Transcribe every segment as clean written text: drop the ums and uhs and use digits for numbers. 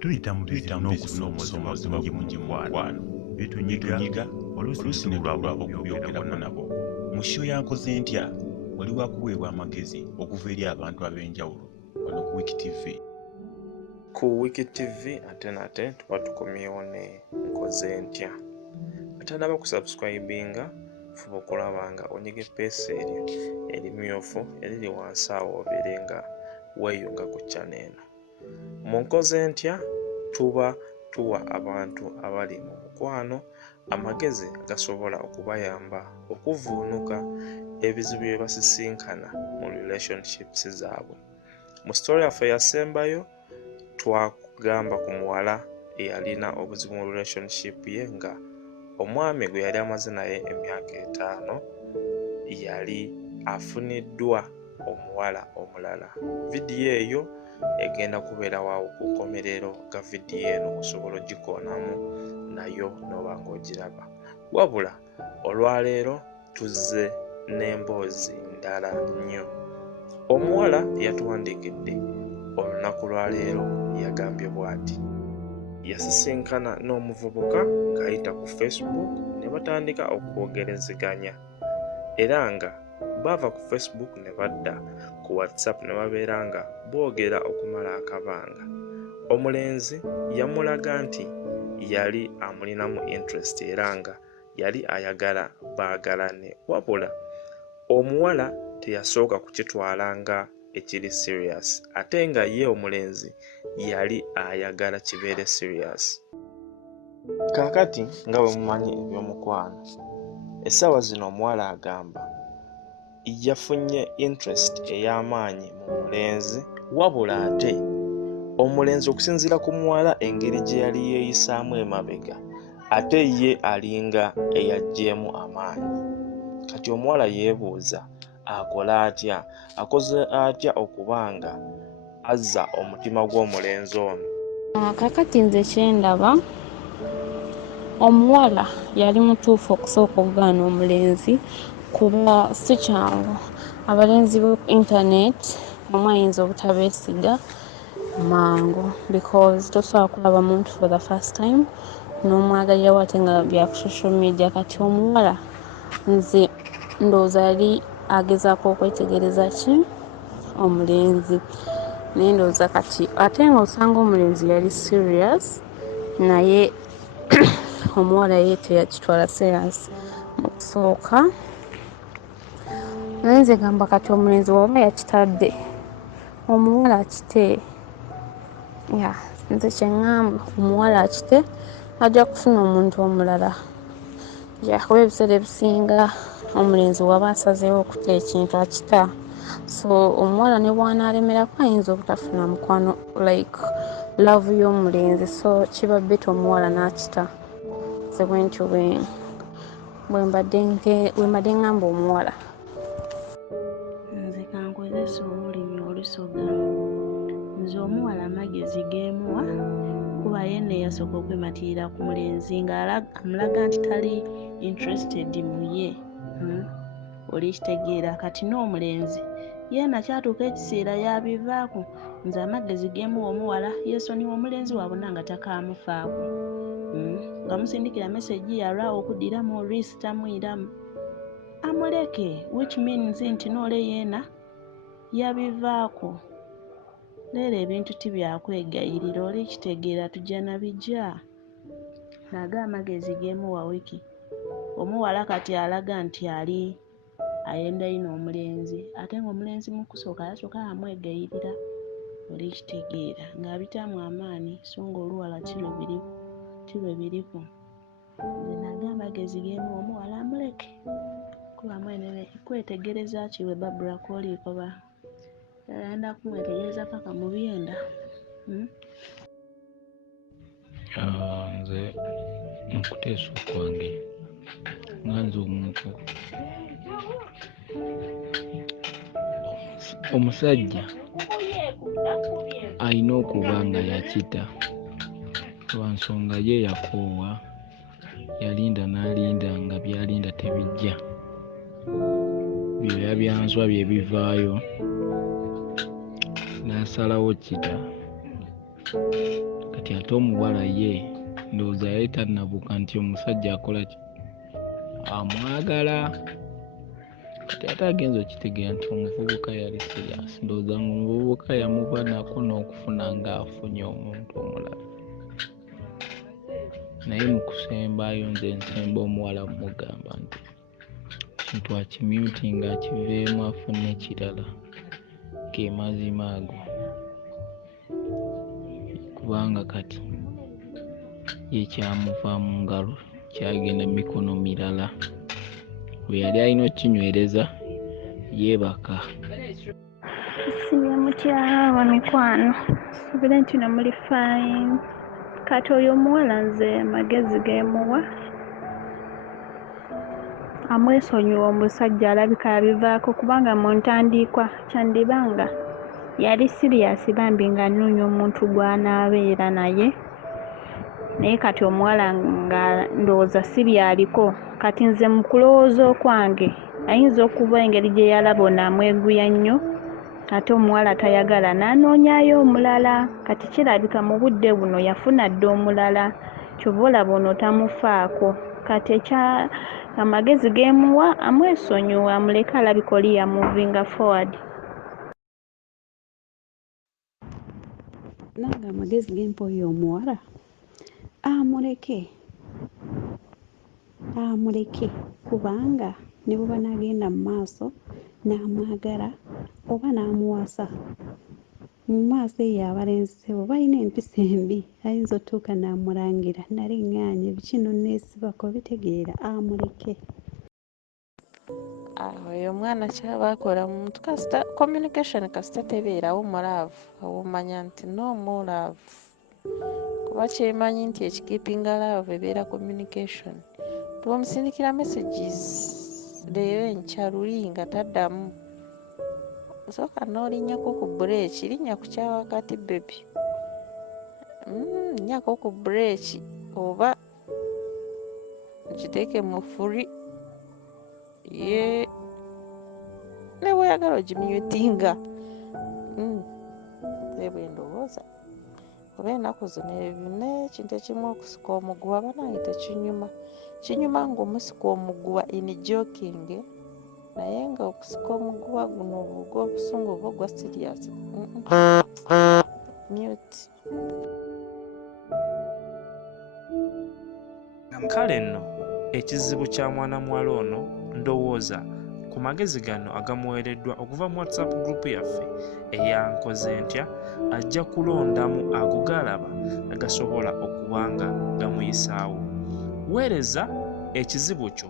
tuyita mu bizibu n'okusoomoza mungi mu mukwano betunyiga oluusi ne tulwa okubyogerako nabo. Mu show yankoze ntya wali wakuweebwa amagezi okuva eri abantu ab'enjawulo wano ku Wiki TV. Ku Wiki TV ate tuba tukomyewo ne nkoze ntya. Atanaba kusubscribinga fuba okulaba nga onyiga eppeesa eryo erimyufu eriri wansi awo obeere nga weeyunga ku channel eno. Mu nkoze ntya tuba tuwa abantu abali mu mukwano amagezi agasobola okubayamba okuvuunuka ebizibu bye basisinkana mu relationships zaabwe. Mu story yaffe yasembayo twagamba ku muwala eyalina obuzibu mu relationship ye nga omwami gwe yali amaze naye emyaka 5 yali afuniddwa omuwala omulala. Vidiyo eyo egenda kubeera waawo ku nkomerero ga vidiyo eno osobola ogikoonamu nayo n'oba ng'ogiraba. Wabula olwaleero tuzze n'emboozi ndala nnyo. Omuwala yatuwandiikidde olunaku lwaleero yagambye bw'ati: yasisinkana n'omuvubuka ng'ayita ku Facebook ne batandika okwogerezeganya era nga bava ku Facebook ne badda ku WhatsApp ne babeera nga boogera okumala akabanga. Omulenzi yamulaga nti yali amulinamu interest era nga yali ayagala baagalane, wabula omuwala teyasooka kukitwala nga ekiri serious ate nga ye omulenzi yali ayagala kibeere serious. Kaakati nga bwe mumanyi eby'omukwano, essaawa zino omuwala agamba yafunye interest ey'amaanyi mu mulenzi, wabula ate omulenzi okusinziira ku muwala engeri gye yali yeeyisaamu emabega ate ye alinga eyaggyemu amaanyi. Kati omuwala yeebuuza akola atya, akoze atya okubanga azza omutima gw'omulenzi ono. Kakati nze kyendaba, omuwala yali mutuufu okusooka okugaana omulenzi kuba si kyangu. Abalenzi bu internet omu ayinza obutabeesiga mangu because tosobola kulaba muntu for the first time n'omwagalirawo ate nga bya ku social media. Kati omuwala nze ndowooza yali agezaako okwetegereza ki omulenzi naye ndowooza kati ate nga osanga omulenzi yali serious naye omuwala ye teyakitwala serious mu kusooka. Naye nze gamba kati omulenzi waba yakitadde omuwala akite, nze kyeŋŋamba omuwala akite ajja kufuna omuntu omulala. Kuba ebiseera ebisinga omulenzi waba asazeewo okuta ekintu akita. So omuwala ne bw'anaalemeraku ayinza obutafuna mukwano like love y'omulenzi, so kiba beta omuwala n'akita. Nze bwentyo bwe mbadde ŋŋamba omuwala. Nze kankozesa olulimi olusoga. Nze omuwala amagezi geemuwa kuba yenna yasooka okwematira ku mulenzi nga amulaga nti tali interested mu ye. Olikitegeera kati n'omulenzi yenna kyatuuka ekiseera yabivaako. Nze amagezi geemuwa omuwala yeesonyiwa omulenzi wabona nga takaamufaako. Nga musindikira message yalwawo okuddiramu olwisi tamwiramu amuleke, which means nti noole yeena yabivaako. Leero ebintu tibyakwegayirira, olikitegeera tujja na bijja. Naga amagezi geemuwa Wiki. Omuwala kati alaga nti ali ayenda ino omulenzi ate ng'omulenzi mu kusooka yasooka amwegayirira. Olikitegeera ng'abitamu amaanyi so ng'oluwala tibwe biriku. Nze naga amagezi geemuwa omuwala amuleke kuba mwene kwetegereza kiwe babula koliiko ba yayenda kumwetegereza paka mu byenda. Nze okuteesa okwange nga nze omuntu omusajja alina okuba nga yakita lwa nsonga ye yakoowa, yalinda n'alinda nga byalinda tebijja. Byoya byanswa bye bivaayo n'asalawo kita kati ate omuwala ye ndowooza yali tannabuuka nti omusajja akola ki amwagala. Kati ate agenza okitegeera nti omuvubuka yali serious, ndowooza omuvubuka yamuva nako n'okufuna ng'afunye omuntu omulala. Naye mu kusembayo nze nsemba omuwala mugamba nti kintu akimyutinga akiveemu afune ekirala ke mazima ago, kubanga kati ye kyamuva mu ngalo kyagenda mu mikono mirala. Bwe yali alina okukinywereza yeebaka. Sibye mukyala mikwano, subira nti no muli fine. Kati oyo omuwala nze amagezi geemuwa amwesonyiwa omusajja alabika abivaako, kubanga mu ntandikwa kyandibanga yali siriyasi bambi nga anoonya omuntu gw'anaabeera naye, naye kati omuwala nga ndowooza siryaliko. Kati nze mu kulowooza okwange ayinza okuba engeri gye yalaba ono amweguya nnyo, ate omuwala tayagala n'anoonyayo omulala. Kati kirabika mu budde buno yafuna dda omulala, kyova olaba ono tamufaako. Kati amagezi geemuwa amwesonyiwa, amuleke alabika oli yamuvinga forward. Nange amagezi gempa oyo omuwala amuleke kubanga ne bwe banaagenda mu maaso n'amwagala oba n'amuwasa mu maaso eyo abalenzi sebo balina empisa embi, ayinza otuuka n'amulangira naliŋŋaanye bikino neesibako bitegeera. Amuleke. Oyo omwana kyaba akola mu muntu kasita communication kasita tebeerawo mulaavu, awo omanya nti no more love, kuba kyemanyi nti ekikiipinga love ebeera communication. Bw'omusindikira messages leero enkya luli nga taddamu, sooka n'olinnyako ku bureeki, linnya ku kyawakati bebi, linnyako ku bureeki oba nkiteeke mu furi ye ne bw'oyagala ogimyutinga. Bwe ndowooza oba ennaku zino n'ekintu ekimu okusika omuguwa banaye tekinyuma. Kinyuma ng'omusika omuguwa in joking, naye nga okusika omuguwa guno ogw'obusungu oba ogwa serious mute. Kale nno ekizibu kya mwana muwala ono ndowooza ku magezi gano agamuweereddwa okuva mu WhatsApp group yaffe eya Nkoze Ntya, ajja kulondamu ago galaba agasobola okuba nga gamuyisaawo. Weereza ekizibu kyo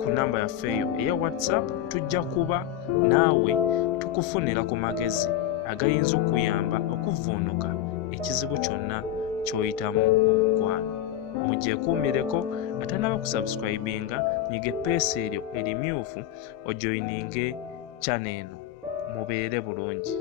ku namba yaffe eyo eya WhatsApp, tujja kuba naawe tukufunira ku magezi agayinza okuyamba okuvvuunuka ekizibu kyonna ky'oyitamu mu mukwano. Mugyekuumireko, atanaba kusubscribinga nyige peesi eryo erimyufu ojoyininge channel eno. Mubeere bulungi.